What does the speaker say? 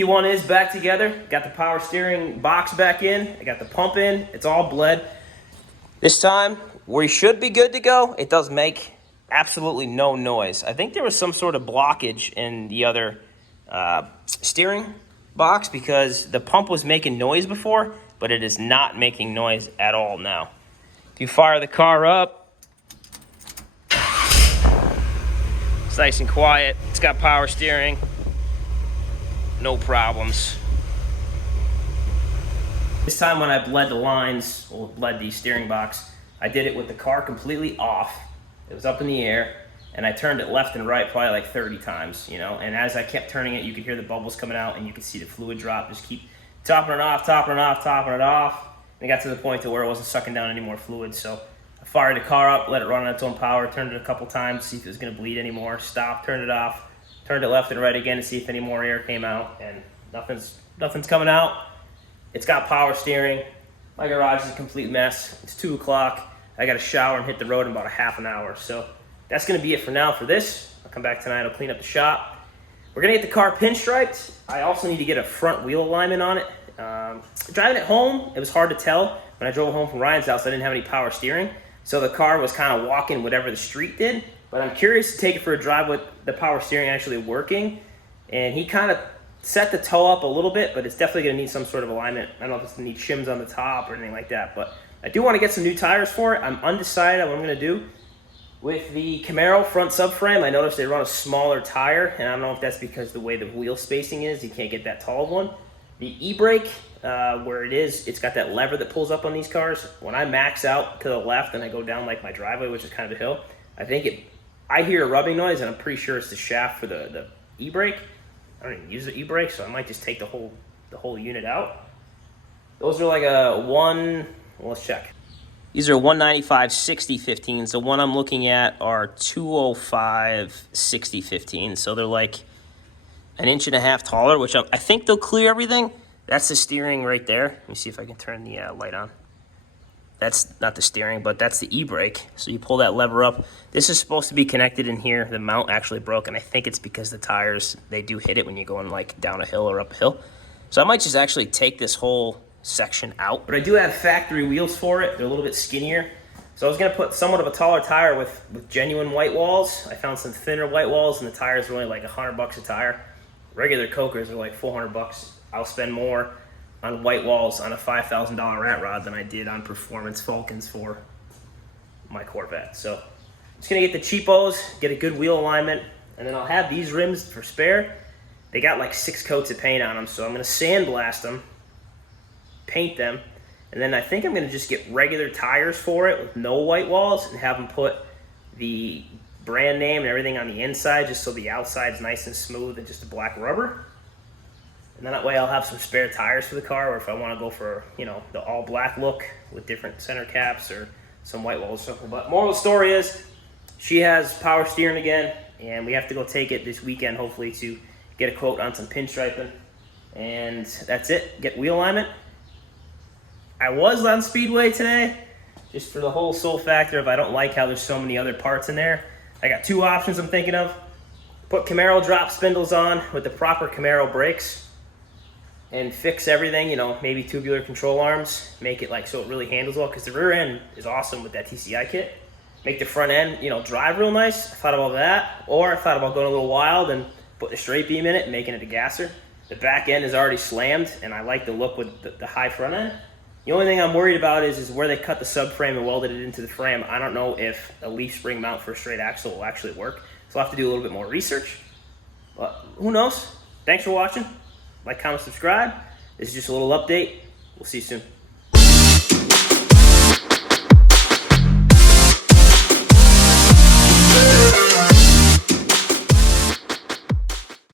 51 is back together. Got the power steering box back in. I got the pump in. It's all bled. This time, we should be good to go. It does make absolutely no noise. I think there was some sort of blockage in the other steering box because the pump was making noise before, but it is not making noise at all now. If you fire the car up, it's nice and quiet. It's got power steering. No problems. This time when I bled the lines, or bled the steering box, I did it with the car completely off. It was up in the air, and I turned it left and right probably like 30 times, you know, and as I kept turning it, you could hear the bubbles coming out, and you could see the fluid drop. Just keep topping it off, topping it off, topping it off. And it got to the point to where it wasn't sucking down any more fluid, so I fired the car up, let it run on its own power, turned it a couple times, see if it was gonna bleed anymore, stopped, turned it off, turned it left and right again to see if any more air came out, and nothing's coming out. It's got power steering. My garage is a complete mess. It's 2 o'clock. I got to shower and hit the road in about a half an hour. So that's going to be it for now for this. I'll come back tonight. I'll clean up the shop. We're going to get the car pinstriped. I also need to get a front wheel alignment on it. Driving it home, it was hard to tell. When I drove home from Ryan's house, I didn't have any power steering. So the car was kind of walking whatever the street did. But I'm curious to take it for a drive with the power steering actually working. And he kind of set the toe up a little bit, but it's definitely going to need some sort of alignment. I don't know if it's going to need shims on the top or anything like that. But I do want to get some new tires for it. I'm undecided on what I'm going to do. With the Camaro front subframe, I noticed they run a smaller tire. And I don't know if that's because the way the wheel spacing is, you can't get that tall of one. The e-brake, where it is, it's got that lever that pulls up on these cars. When I max out to the left and I go down like my driveway, which is kind of a hill, I hear a rubbing noise, and I'm pretty sure it's the shaft for the e-brake. I don't even use the e-brake, so I might just take the whole unit out. Those are like let's check. These are 195 60/15s. The one I'm looking at are 205 60/15. So they're like an inch and a half taller, which I think they'll clear everything. That's the steering right there. Let me see if I can turn the light on. That's not the steering, but that's the e-brake. So you pull that lever up. This is supposed to be connected in here. The mount actually broke, and I think it's because the tires, they do hit it when you're going like down a hill or up a hill. So I might just actually take this whole section out. But I do have factory wheels for it. They're a little bit skinnier. So I was gonna put somewhat of a taller tire with genuine white walls. I found some thinner white walls, and the tires are only like $100 a tire. Regular Cokers are like $400. I'll spend more on white walls on a $5,000 rat rod than I did on Performance Falcons for my Corvette. So I'm just gonna get the cheapos, get a good wheel alignment, and then I'll have these rims for spare. They got like 6 coats of paint on them, so I'm gonna sandblast them, paint them, and then I think I'm gonna just get regular tires for it with no white walls and have them put the brand name and everything on the inside just so the outside's nice and smooth and just a black rubber. And then that way I'll have some spare tires for the car, or if I want to go for, you know, the all black look with different center caps or some white walls or something. But moral of the story is she has power steering again, and we have to go take it this weekend hopefully to get a quote on some pinstriping. And that's it, get wheel alignment. I was on Speedway today, just for the whole sole factor of I don't like how there's so many other parts in there. I got 2 options I'm thinking of. Put Camaro drop spindles on with the proper Camaro brakes and fix everything, you know, maybe tubular control arms, make it like so it really handles well, because the rear end is awesome with that TCI kit. Make the front end, you know, drive real nice. I thought about that, or I thought about going a little wild and putting a straight beam in it and making it a gasser. The back end is already slammed, and I like the look with the high front end. The only thing I'm worried about is where they cut the subframe and welded it into the frame. I don't know if a leaf spring mount for a straight axle will actually work, so I'll have to do a little bit more research, but who knows? Thanks for watching. Like, comment, subscribe. This is just a little update. We'll see you soon.